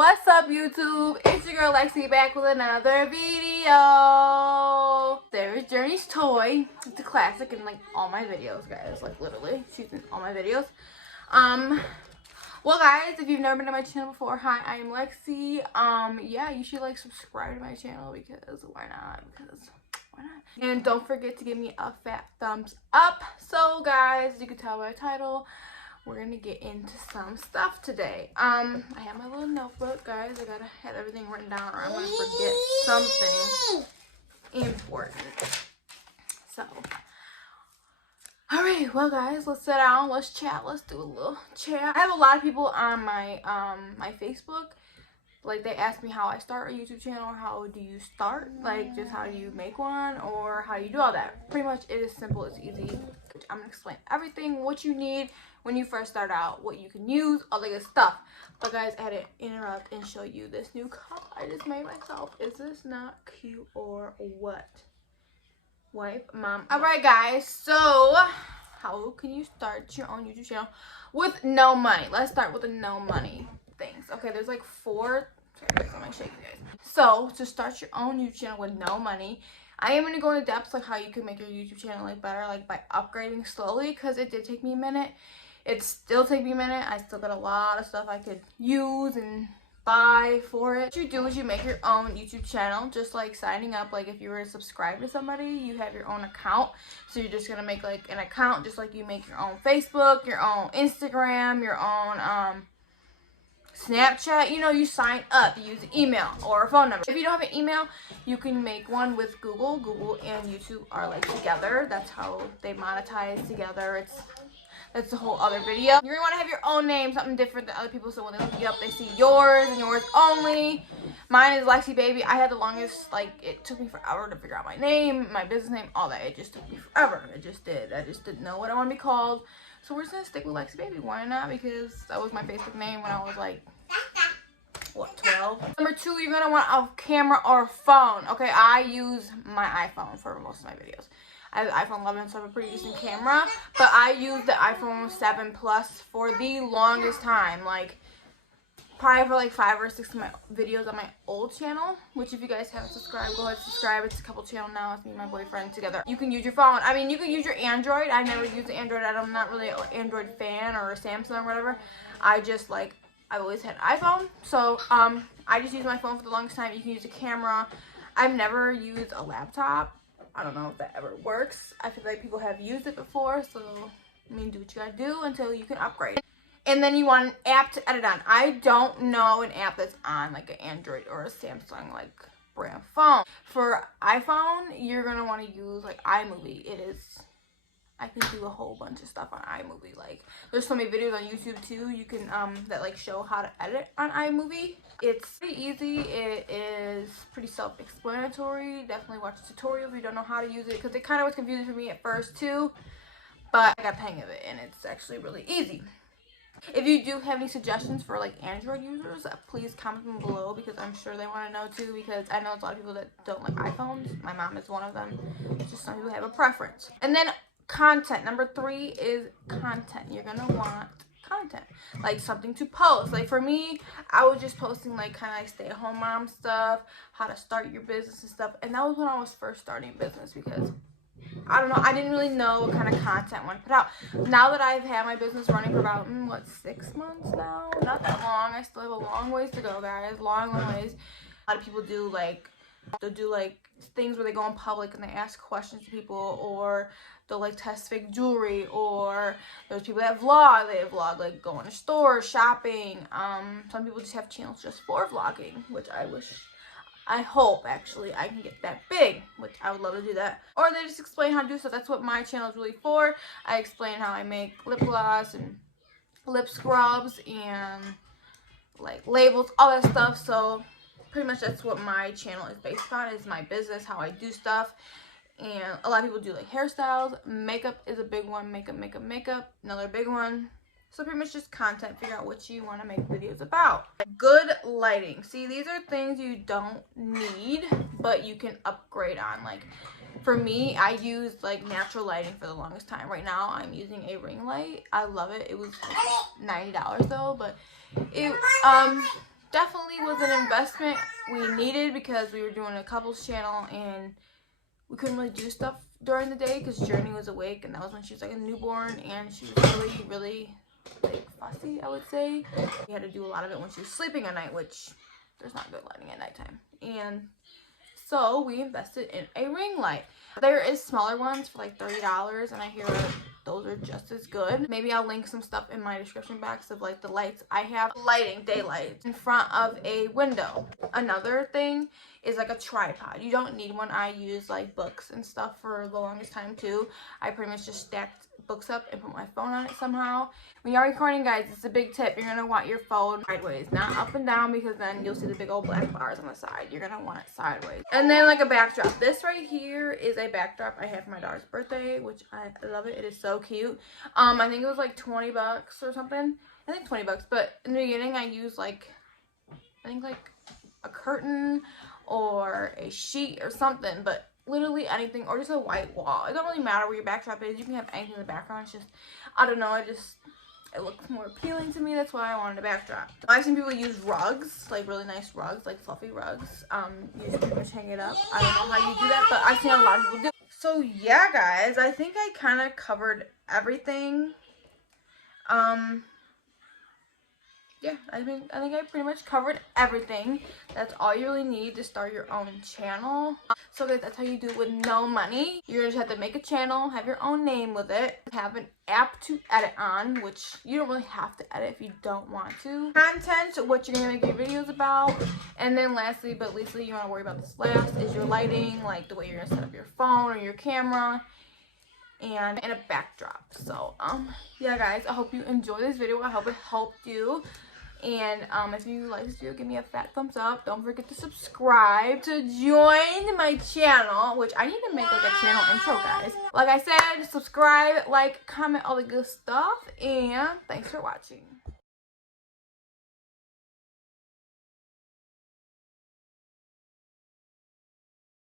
What's up, YouTube? It's your girl Lexi back with another video. There's Journey's toy. It's a classic in like all my videos, guys. Like literally, she's in all my videos. Well, guys, if you've never been to my channel before, hi, I'm Lexi. Yeah, you should like subscribe to my channel because why not? Why not? And don't forget to give me a fat thumbs up. So, guys, as you can tell by the title, we're gonna get into some stuff today. I have my little notebook, guys. I gotta have everything written down or I'm gonna forget something important. So, all right, well, guys, let's sit down, let's chat, let's do a little chat. I have a lot of people on my my Facebook, like they ask me how I start a YouTube channel, or how do you start, like just how do you make one, or how do you do all that. Pretty much it is simple, it's easy. I'm gonna explain everything, what you need when you first start out, what you can use, all that good stuff. But guys, I had to interrupt and show you this new cup I just made myself. Is this not cute or what? Wife, mom. All right, guys, so how can you start your own YouTube channel with no money? Let's start with the no money things. Okay, there's like four. Sorry, guys, I'm gonna show you guys. So to start your own YouTube channel with no money, I am gonna go into depth like how you can make your YouTube channel like better, like by upgrading slowly, because it did take me a minute. It still take me a minute. I still got a lot of stuff I could use and buy for it. What you do is you make your own YouTube channel, just like signing up. Like if you were to subscribe to somebody, you have your own account. So you're just gonna make like an account, just like you make your own Facebook, your own Instagram, your own Snapchat. You know, you sign up, you use an email or a phone number. If you don't have an email, you can make one with Google. Google and YouTube are like together. That's how they monetize together. That's a whole other video. You're gonna want to have your own name, something different than other people, so when they look you up, they see yours and yours only. Mine is Lexi Baby. I had the longest, like, it took me forever to figure out my name, my business name, all that. It just took me forever. It just did. I just didn't know what I want to be called. So we're just gonna stick with Lexi Baby. Why not? Because that was my Facebook name when I was like, what, 12? Number two, you're gonna want a camera or phone. Okay, I use my iPhone for most of my videos. I have the iPhone 11, so I have a pretty decent camera. But I use the iPhone 7 Plus for the longest time. Like, probably for like 5 or 6 of my videos on my old channel. Which, if you guys haven't subscribed, go ahead and subscribe. It's a couple channel now. It's me and my boyfriend together. You can use your phone. I mean, you can use your Android. I never use the Android. I'm not really an Android fan or a Samsung or whatever. I've always had an iPhone. So, I just use my phone for the longest time. You can use a camera. I've never used a laptop. I don't know if that ever works. I feel like people have used it before, so I mean, do what you gotta do until you can upgrade. And then you want an app to edit on. I don't know an app that's on like an Android or a Samsung like brand phone. For iPhone, you're gonna want to use like iMovie. I can do a whole bunch of stuff on iMovie. Like, there's so many videos on YouTube too. You can that like show how to edit on iMovie. It's pretty easy. It is pretty self-explanatory. Definitely watch a tutorial if you don't know how to use it, because it kind of was confusing for me at first too. But I got the hang of it, and it's actually really easy. If you do have any suggestions for like Android users, please comment them below, because I'm sure they want to know too, because I know there's a lot of people that don't like iPhones. My mom is one of them. It's just some people have a preference. And then content. Number 3 is content. You're gonna want content, like something to post. Like for me, I was just posting like kind of like stay-at-home mom stuff, how to start your business and stuff. And that was when I was first starting business, because I don't know, I didn't really know what kind of content I want to put out. Now that I've had my business running for about 6 months now, not that long. I still have a long ways to go, guys. Long ways. A lot of people do like, they'll do like things where they go in public and they ask questions to people, or they'll like test fake jewelry, or there's people that vlog. They vlog like going to stores, shopping. Some people just have channels just for vlogging, which I hope actually I can get that big, which I would love to do that. Or they just explain how to do stuff. That's what my channel is really for. I explain how I make lip gloss and lip scrubs and like labels, all that stuff. So pretty much that's what my channel is based on, is my business, how I do stuff. And a lot of people do like hairstyles. Makeup is a big one. Makeup, another big one. So pretty much just content. Figure out what you want to make videos about. Good lighting. See, these are things you don't need, but you can upgrade on. Like for me, I used like natural lighting for the longest time. Right now, I'm using a ring light. I love it. It was like $90 though, but it definitely was an investment we needed because we were doing a couples channel and we couldn't really do stuff during the day because Journey was awake, and that was when she was like a newborn, and she was really like fussy, I would say. We had to do a lot of it when she was sleeping at night, which there's not good lighting at nighttime. And so we invested in a ring light. There is smaller ones for like $30, and I hear those are just as good. Maybe I'll link some stuff in my description box of like the lights I have. Lighting, daylight, in front of a window. Another thing is like a tripod. You don't need one. I use like books and stuff for the longest time too. I pretty much just stacked books up and put my phone on it somehow. When you're recording, guys, it's a big tip. You're gonna want your phone sideways, not up and down, because then you'll see the big old black bars on the side. You're gonna want it sideways. And then like a backdrop. This right here is a backdrop I have for my daughter's birthday, which I love it. It is so cute. I think it was like 20 bucks or something. I think 20 bucks, but in the beginning I used like, I think like a curtain or a sheet or something, but literally anything, or just a white wall. It don't really matter where your backdrop is. You can have anything in the background. It's just, I don't know, it looks more appealing to me. That's why I wanted a backdrop. I've seen people use rugs, like really nice rugs, like fluffy rugs. You just pretty much hang it up. I don't know how you do that, but I've seen a lot of people do. So yeah, guys, I think I kind of covered everything. Yeah, I think I pretty much covered everything. That's all you really need to start your own channel. So guys, that's how you do it with no money. You're gonna just have to make a channel, have your own name with it, have an app to edit on, which you don't really have to edit if you don't want to. Content, what you're gonna make your videos about. And then lastly but leastly, you wanna worry about this last, is your lighting, like the way you're gonna set up your phone or your camera. And a backdrop. So yeah, guys, I hope you enjoyed this video. I hope it helped you. And if you like this video, give me a fat thumbs up. Don't forget to subscribe to join my channel, which I need to make like a channel intro, guys. Like I said, subscribe, like, comment, all the good stuff. And thanks for watching.